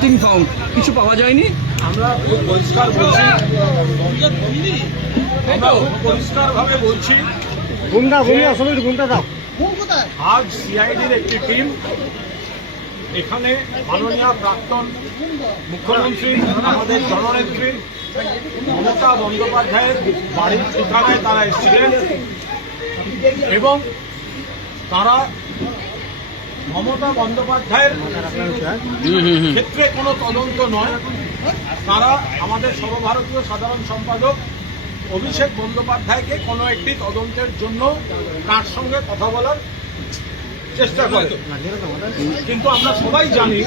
Nothing found, কিছু পাওয়া যায়নি। আমরা খুব পরিষ্কারভাবে বলছি, আজ সিআইডির একটি টিম এখানে মাননীয় প্রাক্তন মুখ্যমন্ত্রী আমাদের জননেত্রী মমতা বন্দ্যোপাধ্যায়ের বাড়ির ঠিকানায় তারা এসেছিলেন এবং তারা মমতা বন্দ্যোপাধ্যায়ের ক্ষেত্রে কোনো তদন্ত নয়, তারা আমাদের সর্বভারতীয় সাধারণ সম্পাদক অভিষেক বন্দ্যোপাধ্যায়কে কোনো একটি তদন্তের জন্য তার সঙ্গে কথা বলার চেষ্টা করে। কিন্তু আমরা সবাই জানি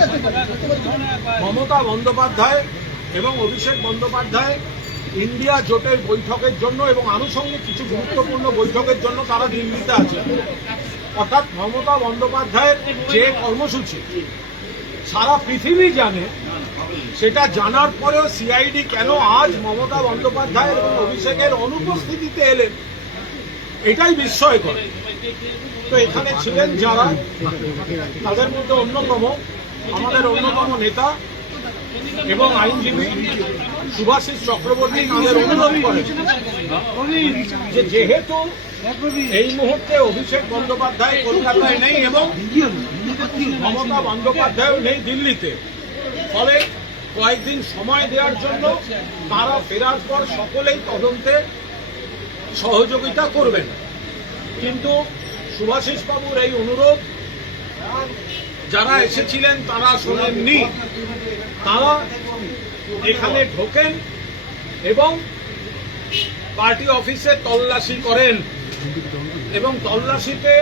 মমতা বন্দ্যোপাধ্যায় এবং অভিষেক বন্দ্যোপাধ্যায় ইন্ডিয়া জোটের বৈঠকের জন্য এবং আনুষঙ্গিক কিছু গুরুত্বপূর্ণ বৈঠকের জন্য তারা দিল্লিতে আছে। অর্থাৎ মমতা বন্দ্যোপাধ্যায়ের যে কর্মসূচি সারা পৃথিবী জানে, সেটা জানার পরেও সিআইডি কেন আজ মমতা বন্দ্যোপাধ্যায় এবং অভিষেকের অনুপস্থিতিতে এলেন, এটাই বিস্ময়কর। তো এখানে ছিলেন যারা, তাদের মধ্যে অন্যতম আমাদের অন্যতম নেতা এবং আইনজীবী শুভাশিস চক্রবর্তী তাদের অনুরোধ করেন যে যেহেতু এই মুহূর্তে অভিষেক বন্দ্যোপাধ্যায় কলকাতায় নেই এবং মমতা বন্দ্যোপাধ্যায়ও নেই দিল্লিতে, ফলে কয়েকদিন সময় দেওয়ার জন্য তারা ফেরার পর সকলেই তদন্তে সহযোগিতা করবেন। কিন্তু শুভাশিস বাবুর এই অনুরোধ যারা এসেছিলেন তারা শোনেননি, তারা এখানে ঢোকেন এবং পার্টি অফিসে তল্লাশি করেন এবং তল্লাশিতে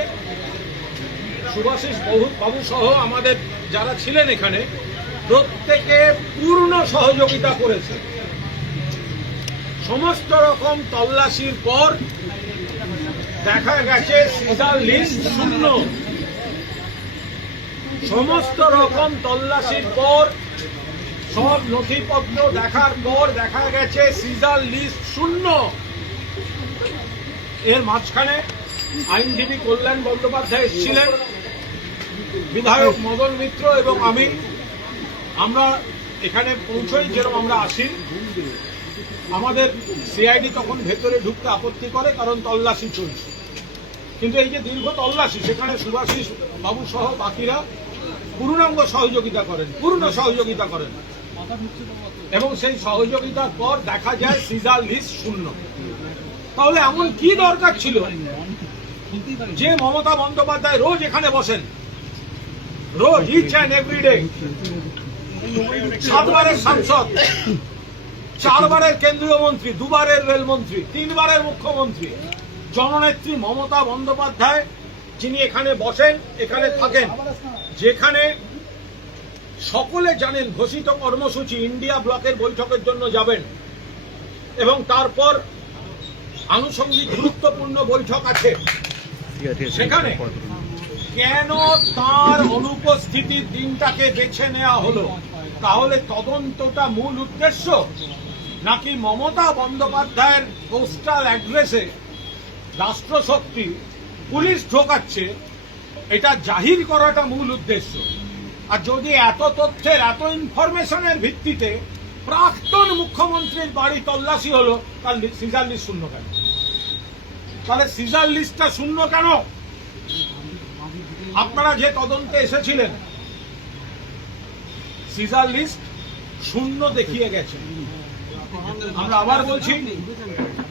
শুভাশিস বাবু সহ আমাদের যারা ছিলেন এখানে প্রত্যেকে পূর্ণ সহযোগিতা করেছে। সমস্ত রকম তল্লাশির পর দেখা গেছে সিজার লিস্ট শূন্য। সমস্ত রকম তল্লাশির পর সব নথিপত্র দেখার পর দেখা গেছে সিজার লিস্ট শূন্য। এর মাঝখানে আইনজীবী কল্যাণ বন্দ্যোপাধ্যায় এসেছিলেন, বিধায়ক মদন মিত্র এবং আমরা এখানে পৌঁছই, যেরকম আমরা আসি, আমাদের সিআইডি তখন ভেতরে ঢুকতে আপত্তি করে কারণ তল্লাশি চলছে। কিন্তু এই যে দীর্ঘ তল্লাশি, সেখানে শুভাশিস বাবু সহ বাকিরা পূর্ণাঙ্গ সহযোগিতা করেন এবং সেই সহযোগিতার পর দেখা যায় সিজার লিস্ট শূন্য। তাহলে এমন কি দরকার ছিল যে মমতা বন্দ্যোপাধ্যায় রোজ এখানে বসেন, রোজ ইচ অ্যান্ড এভরিডে, 7 বারের সাংসদ, 4 বারের কেন্দ্রীয় মন্ত্রী, 2 বারের রেলমন্ত্রী, 3 বারের মুখ্যমন্ত্রী, জননেত্রী মমতা বন্দ্যোপাধ্যায় যিনি এখানে বসেন, এখানে থাকেন, যেখানে সকলে জানেন ঘোষিত কর্মসূচি ইন্ডিয়া ব্লকের বৈঠকের জন্য যাবেন এবং তারপর আনুষঙ্গিক গুরুত্বপূর্ণ বৈঠক আছে, সেখানে কেন তার অনুপস্থিতির দিনটাকে বেছে নেওয়া হলো? তাহলে তদন্তটা মূল উদ্দেশ্য, নাকি মমতা বন্দ্যোপাধ্যায়ের পোস্টাল অ্যাড্রেসে রাষ্ট্রশক্তি পুলিশ ঢোকাচ্ছে এটা জাহির করাটা মূল উদ্দেশ্য? আর যদি এত তথ্যের, এত ইনফরমেশনের ভিত্তিতে প্রাক্তন মুখ্যমন্ত্রীর বাড়ি তল্লাশি হলো, তাহলে সিজার লিস্ট শূন্য কেন? তাহলে সিজার লিস্টটা শূন্য কেন? আপনারা যে তদন্তে এসেছিলেন সিজার লিস্ট শূন্য দেখিয়ে গেছে। আমরা আবার বলছি,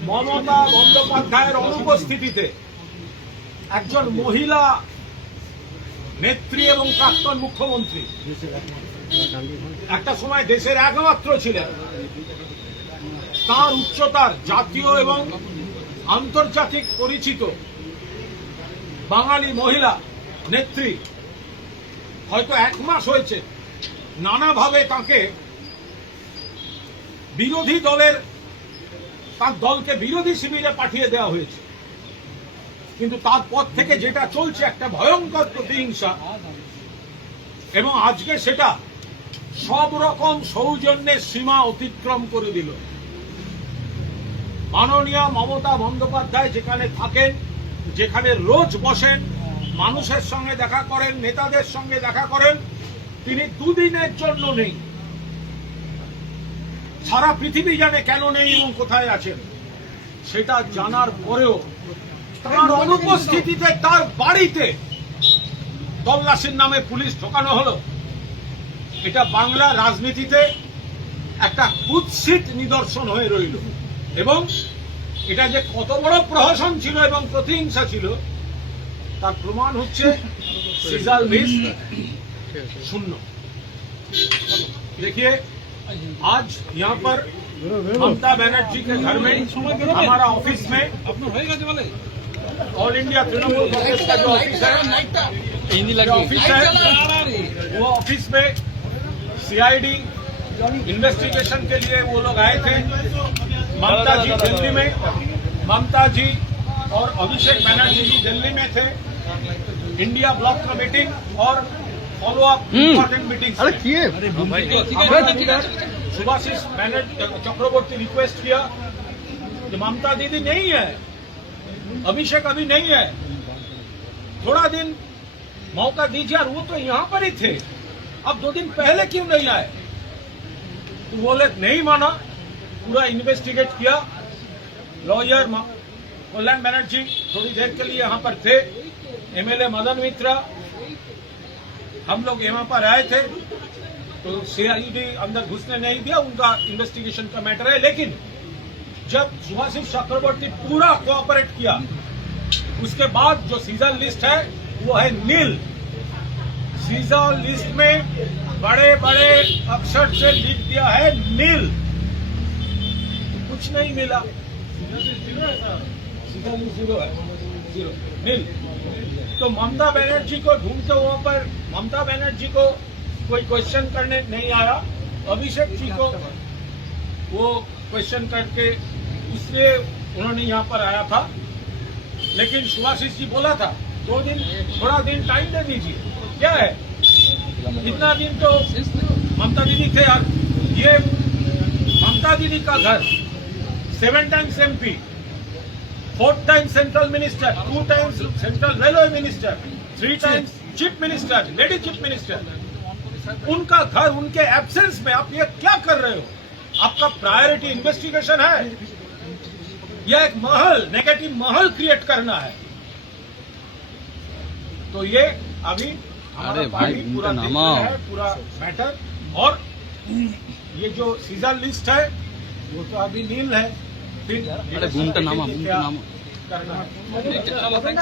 মমতা বন্দ্যোপাধ্যায়ের অনুপস্থিতিতে একজন মহিলা নেত্রী এবং প্রাক্তন মুখ্যমন্ত্রী, একটা সময় দেশের একমাত্র ছিলেন, তার উচ্চতার জাতীয় এবং আন্তর্জাতিক পরিচিত বাঙালি মহিলা নেত্রী, হয়তো 1 মাস হয়েছে নানাভাবে তাকে বিরোধী দলের, তার দলকে বিরোধী শিবিরে পাঠিয়ে দেওয়া হয়েছে। কিন্তু তারপর থেকে যেটা চলছে একটা ভয়ঙ্কর প্রতিহিংসা, এবং আজকে সেটা সব রকম সৌজন্যের সীমা অতিক্রম করে দিল। মাননীয় মমতা বন্দ্যোপাধ্যায় যেখানে থাকেন, যেখানে রোজ বসেন, মানুষের সঙ্গে দেখা করেন, নেতাদের সঙ্গে দেখা করেন, তিনি 2 দিনের জন্য নেই, সারা পৃথিবী জানে কেন নেই এবং কোথায় আছেন, সেটা জানার পরেও তার অনুপস্থিতিতে তার বাড়িতে তল্লাশির নামে পুলিশ ঢোকানো হলো। এটা বাংলা রাজনীতিতে একটা কুৎসিত নিদর্শন হয়ে রইল। এবং এটা যে কত বড় প্রহসন ছিল এবং প্রতিহিংসা ছিল তার প্রমাণ হচ্ছে সিজাল লিস্ট शून्य। देखिए आज यहाँ पर ममता बनर्जी के घर में हमारा ऑफिस में ऑल इंडिया तृणमूल कांग्रेस का जो ऑफिस है वो ऑफिस में सीआईडी इन्वेस्टिगेशन के लिए वो लोग आए थे। ममता जी दिल्ली में, ममता जी और अभिषेक बनर्जी जी दिल्ली में थे। इंडिया ब्लॉक का मीटिंग और follow up important meeting Subhashish Chakraborty request किया कि ममता दीदी नहीं है, अभिषेक अभी नहीं है, थोड़ा दिन मौका दीजिए। और वो तो यहाँ पर ही थे, अब 2 दिन पहले क्यों नहीं आए? तो वो लोग नहीं माना, पूरा इन्वेस्टिगेट किया। लॉयर कल्याण बनर्जी थोड़ी देर के लिए यहाँ पर थे, एमएलए मदन मित्रा, हम लोग यहाँ पर आए थे तो सीआईडी अंदर घुसने नहीं दिया, उनका इन्वेस्टिगेशन का मैटर है। लेकिन जब सुभाषिष चक्रवर्ती पूरा कोऑपरेट किया उसके बाद जो सीजर लिस्ट है वो है नील। सीजर लिस्ट में बड़े बड़े अक्षर से लिख दिया है नील, कुछ नहीं मिला। सीजर लिस्ट 0 है, 0 नील। तो ममता बनर्जी को ढूंढते वहां पर ममता बनर्जी को कोई क्वेश्चन करने नहीं आया, अभिषेक जी को वो क्वेश्चन करके इसलिए उन्होंने यहाँ पर आया था। लेकिन सुभाषिष जी बोला था 2 दिन, थोड़ा दिन टाइम दे दीजिए। क्या है इतना दिन तो ममता दीदी थे यार। ये ममता दीदी का घर 7 times MP, 4 times central minister, 2 times central railway minister, 3 times chief minister, lady chief minister, उनका घर उनके एब्सेंस में आप ये क्या कर रहे हो? आपका प्रायोरिटी इन्वेस्टिगेशन है या एक महल, नेगेटिव महल क्रिएट करना है? तो ये अभी हमारा पार्टी पूरा देख रहा है, पूरा मैटर। और ये जो सीजर लिस्ट है वो तो अभी नील है, फिर करना है।